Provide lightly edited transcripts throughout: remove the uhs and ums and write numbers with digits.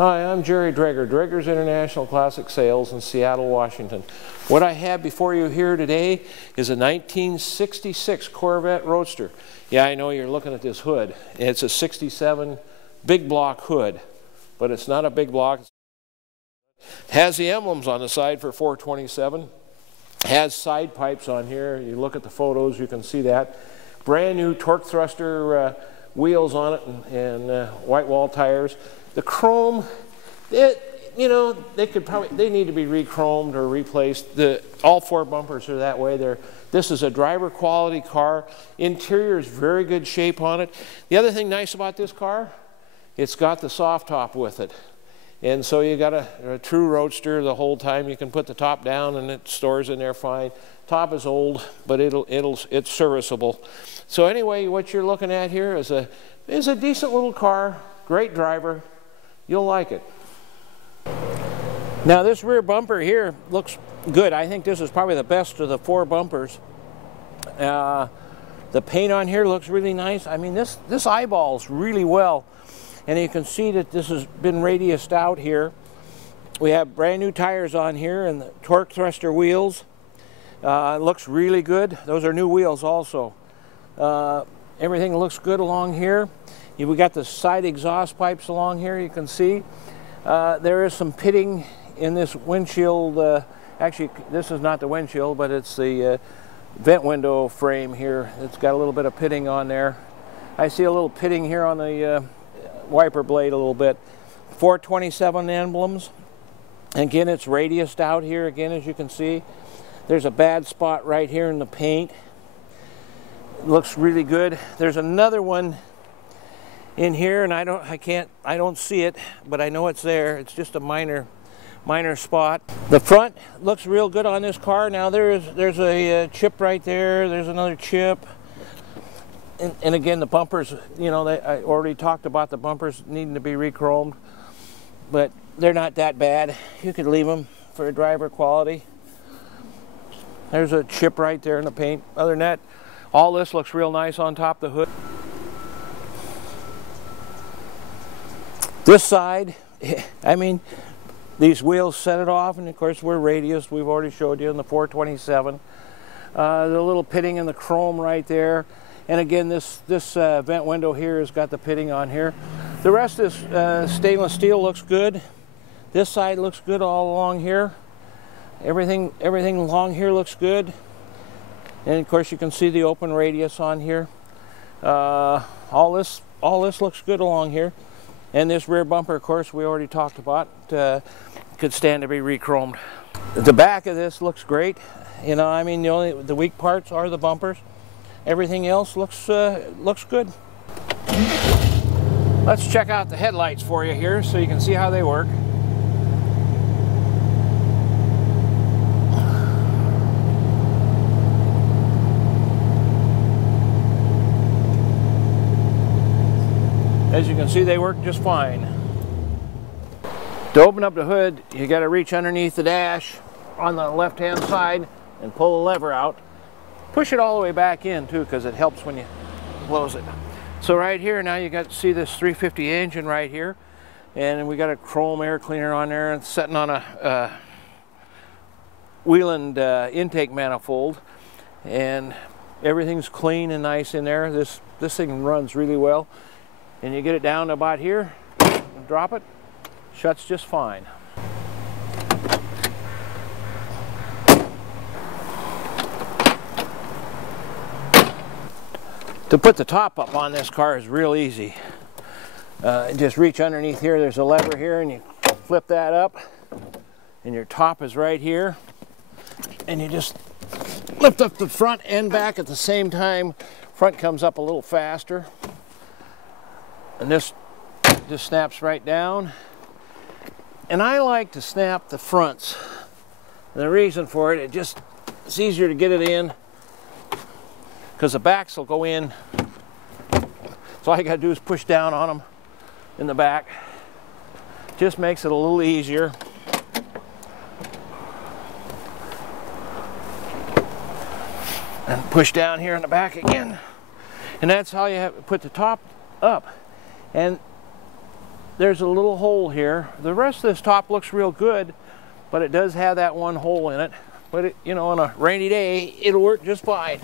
Hi, I'm Jerry Dreger, Dreger's International Classic Sales in Seattle, Washington. What I have before you here today is a 1966 Corvette Roadster. Yeah, I know you're looking at this hood. It's a 67 big block hood, but it's not a big block. It has the emblems on the side for 427. Has side pipes on here. You look at the photos, you can see that. Brand new torque thruster wheels on it and white wall tires. The chrome, you know, they need to be re-chromed or replaced. All four bumpers are that way. This is a driver quality car. Interior is very good shape on it. The other thing nice about this car, it's got the soft top with it. And so you got a true Roadster the whole time. You can put the top down and it stores in there fine. Top is old, but it's serviceable. So anyway, what you're looking at here is a decent little car, great driver. You'll like it. Now this rear bumper here looks good. I think this is probably the best of the four bumpers. The paint on here looks really nice. I mean, this eyeballs really well. And you can see that this has been radiused out here. We have brand new tires on here and the torque thruster wheels. It looks really good. Those are new wheels also. Everything looks good along here. We got the side exhaust pipes along here, you can see. There is some pitting in this windshield. Actually, this is not the windshield, but it's the vent window frame here. It's got a little bit of pitting on there. I see a little pitting here on the wiper blade a little bit. 427 emblems. Again, it's radiused out here again, as you can see. There's a bad spot right here in the paint. It looks really good. There's another one in here, and I don't see it, but I know it's there. It's just a minor spot. The front looks real good on this car. Now there's a chip right there. There's another chip. And again, the bumpers, you know, I already talked about the bumpers needing to be re-chromed, but they're not that bad. You could leave them for a driver quality. There's a chip right there in the paint. Other than that, all this looks real nice on top of the hood. This side, I mean, these wheels set it off, and of course we're radiused. We've already showed you in the 427. The little pitting in the chrome right there. And again, this vent window here has got the pitting on here. The rest of this stainless steel looks good. This side looks good all along here. Everything along here looks good. And of course you can see the open radius on here. All this looks good along here. And this rear bumper, of course, we already talked about, could stand to be re-chromed. The back of this looks great. You know, I mean, the weak parts are the bumpers. Everything else looks good. Let's check out the headlights for you here so you can see how they work. As you can see, they work just fine. To open up the hood, you got to reach underneath the dash on the left-hand side and pull the lever out. Push it all the way back in too, because it helps when you close it. So right here now you got to see this 350 engine right here, and we got a chrome air cleaner on there and setting on a Wieland intake manifold, and everything's clean and nice in there. This thing runs really well, and you get it down to about here, and drop it, shuts just fine. To put the top up on this car is real easy. Just reach underneath here, there's a lever here, and you flip that up, and your top is right here. And you just lift up the front and back at the same time. Front comes up a little faster. And this just snaps right down. And I like to snap the fronts. And the reason for it, it's easier to get it in, because the backs will go in. So all you got to do is push down on them in the back. Just makes it a little easier. And push down here in the back again. And that's how you have to put the top up. And there's a little hole here. The rest of this top looks real good, but it does have that one hole in it. But it, you know, on a rainy day, it'll work just fine.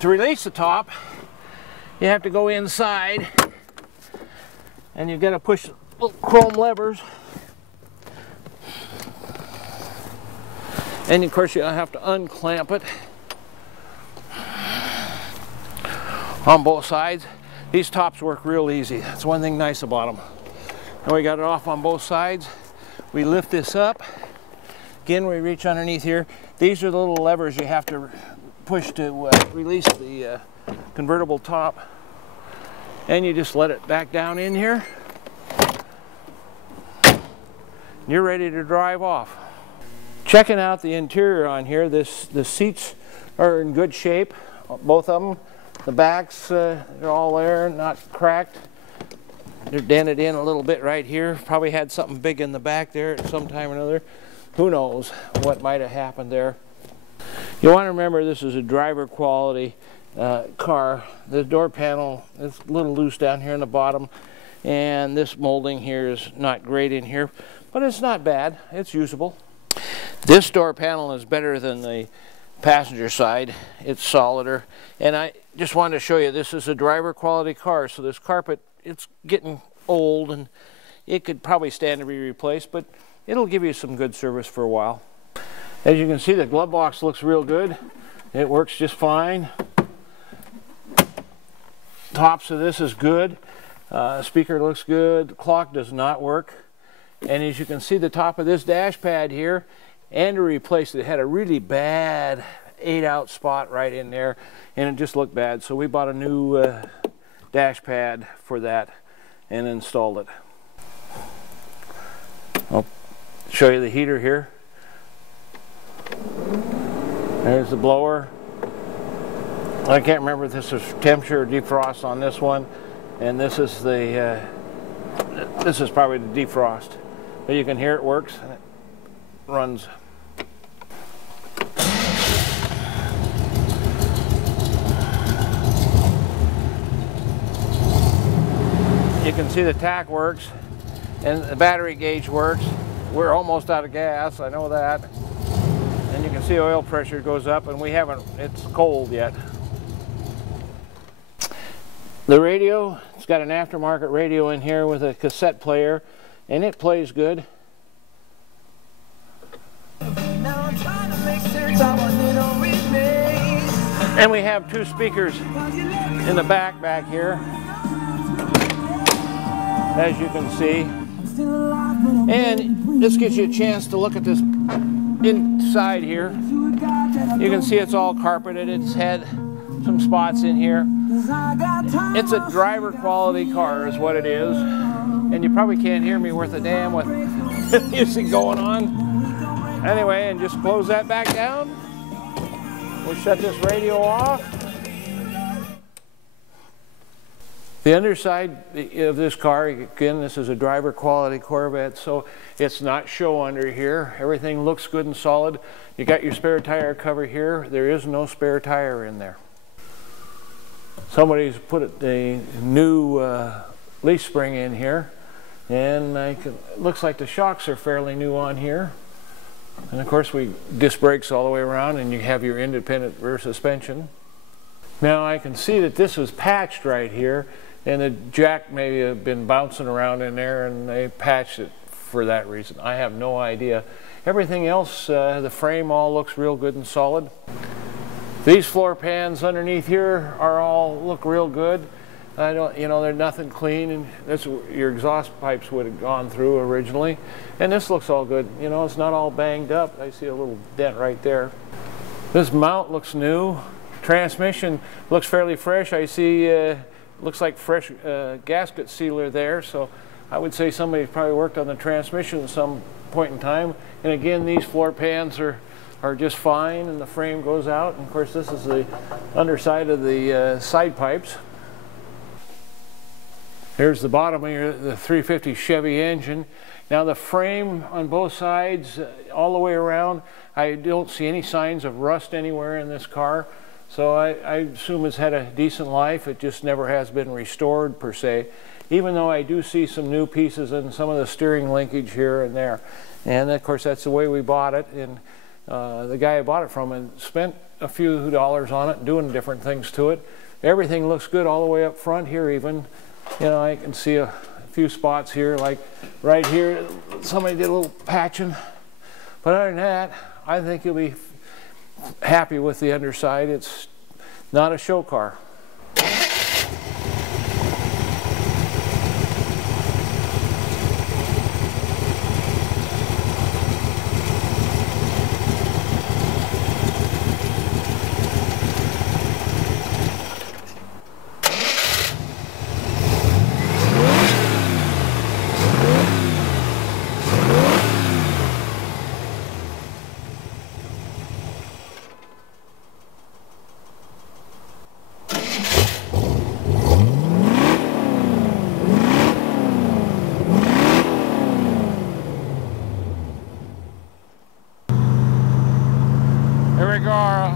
To release the top, you have to go inside, and you've got to push little chrome levers. And of course, you have to unclamp it on both sides. These tops work real easy. That's one thing nice about them. And we got it off on both sides. We lift this up. Again, we reach underneath here. These are the little levers you have to push to release the convertible top. And you just let it back down in here. You're ready to drive off. Checking out the interior on here, the seats are in good shape, both of them. The backs, they're all there, not cracked. They're dented in a little bit right here. Probably had something big in the back there at some time or another. Who knows what might have happened there. You want to remember this is a driver quality car. The door panel is a little loose down here in the bottom, and this molding here is not great in here, but it's not bad. It's usable. This door panel is better than the passenger side. It's solider, and I just wanted to show you this is a driver quality car, so this carpet, it's getting old and it could probably stand to be replaced, but it'll give you some good service for a while. As you can see, the glove box looks real good. It works just fine. Tops of this is good. Speaker looks good. The clock does not work. And as you can see, the top of this dash pad here, Andrew replaced it. It had a really bad 8-out spot right in there, and it just looked bad. So we bought a new dash pad for that and installed it. I'll show you the heater here. There's the blower. I can't remember if this is temperature or defrost on this one, and this is the this is probably the defrost. But you can hear it works and it runs. You can see the tach works and the battery gauge works. We're almost out of gas, I know that. And you can see oil pressure goes up, and we haven't, it's cold yet. The radio, it's got an aftermarket radio in here with a cassette player, and it plays good. And we have two speakers in the back here, as you can see. And this gives you a chance to look at this inside here. You can see it's all carpeted. It's had some spots in here. It's a driver quality car is what it is. And you probably can't hear me worth a damn with music going on. Anyway, and just close that back down. We'll shut this radio off. The underside of this car, again, this is a driver quality Corvette, so it's not show under here. Everything looks good and solid. You got your spare tire cover here. There is no spare tire in there. Somebody's put a new leaf spring in here, and it looks like the shocks are fairly new on here. And of course, we disc brakes all the way around, and you have your independent rear suspension. Now I can see that this was patched right here, and the jack may have been bouncing around in there, and they patched it for that reason. I have no idea. Everything else, the frame all looks real good and solid. These floor pans underneath here look real good. I don't, you know, they're nothing clean, and that's your exhaust pipes would have gone through originally. And this looks all good. You know, it's not all banged up. I see a little dent right there. This mount looks new. Transmission looks fairly fresh. I see looks like fresh gasket sealer there, so I would say somebody probably worked on the transmission at some point in time. And again, these floor pans are just fine, and the frame goes out. And of course, this is the underside of the side pipes. Here's the bottom of the 350 Chevy engine. Now the frame on both sides, all the way around, I don't see any signs of rust anywhere in this car. So I assume it's had a decent life. It just never has been restored per se, even though I do see some new pieces in some of the steering linkage here and there. And of course that's the way we bought it, and the guy I bought it from and spent a few dollars on it, doing different things to it. Everything looks good all the way up front here even. You know, I can see a few spots here, like right here, somebody did a little patching. But other than that, I think you'll be happy with the underside. It's not a show car.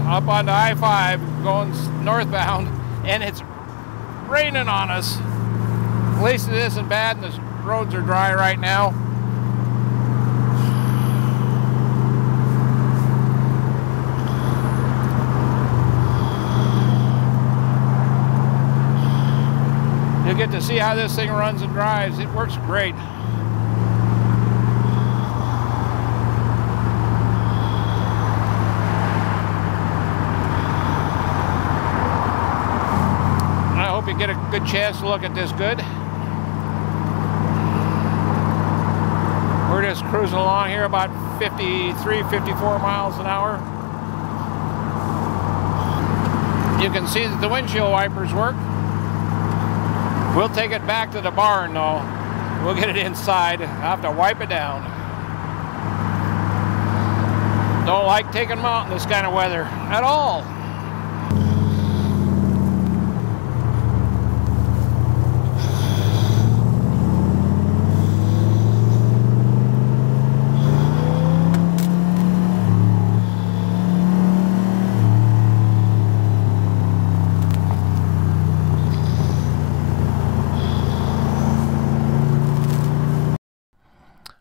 Up onto I-5 going northbound, and it's raining on us. At least it isn't bad, and the roads are dry right now. You'll get to see how this thing runs and drives. It works great. You get a good chance to look at this good. We're just cruising along here about 53, 54 miles an hour. You can see that the windshield wipers work. We'll take it back to the barn though. We'll get it inside. I'll have to wipe it down. Don't like taking them out in this kind of weather at all.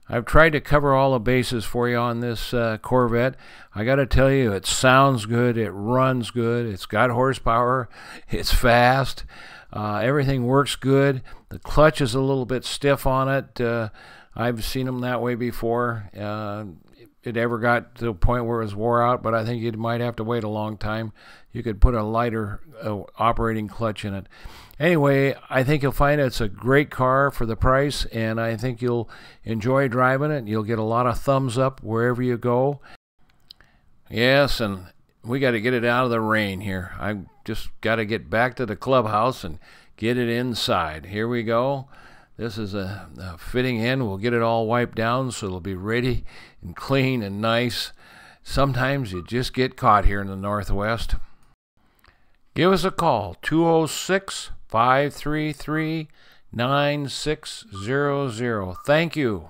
I've tried to cover all the bases for you on this Corvette. I got to tell you, it sounds good, it runs good, it's got horsepower, it's fast, everything works good. The clutch is a little bit stiff on it. I've seen them that way before. It ever got to a point where it was wore out, but I think you might have to wait a long time. You could put a lighter operating clutch in it. Anyway, I think you'll find it's a great car for the price, and I think you'll enjoy driving it. You'll get a lot of thumbs up wherever you go. Yes, and we got to get it out of the rain here. I just got to get back to the clubhouse and get it inside. Here we go. This is a fitting in. We'll get it all wiped down so it'll be ready and clean and nice. Sometimes you just get caught here in the Northwest. Give us a call, 206-533-9600. Thank you.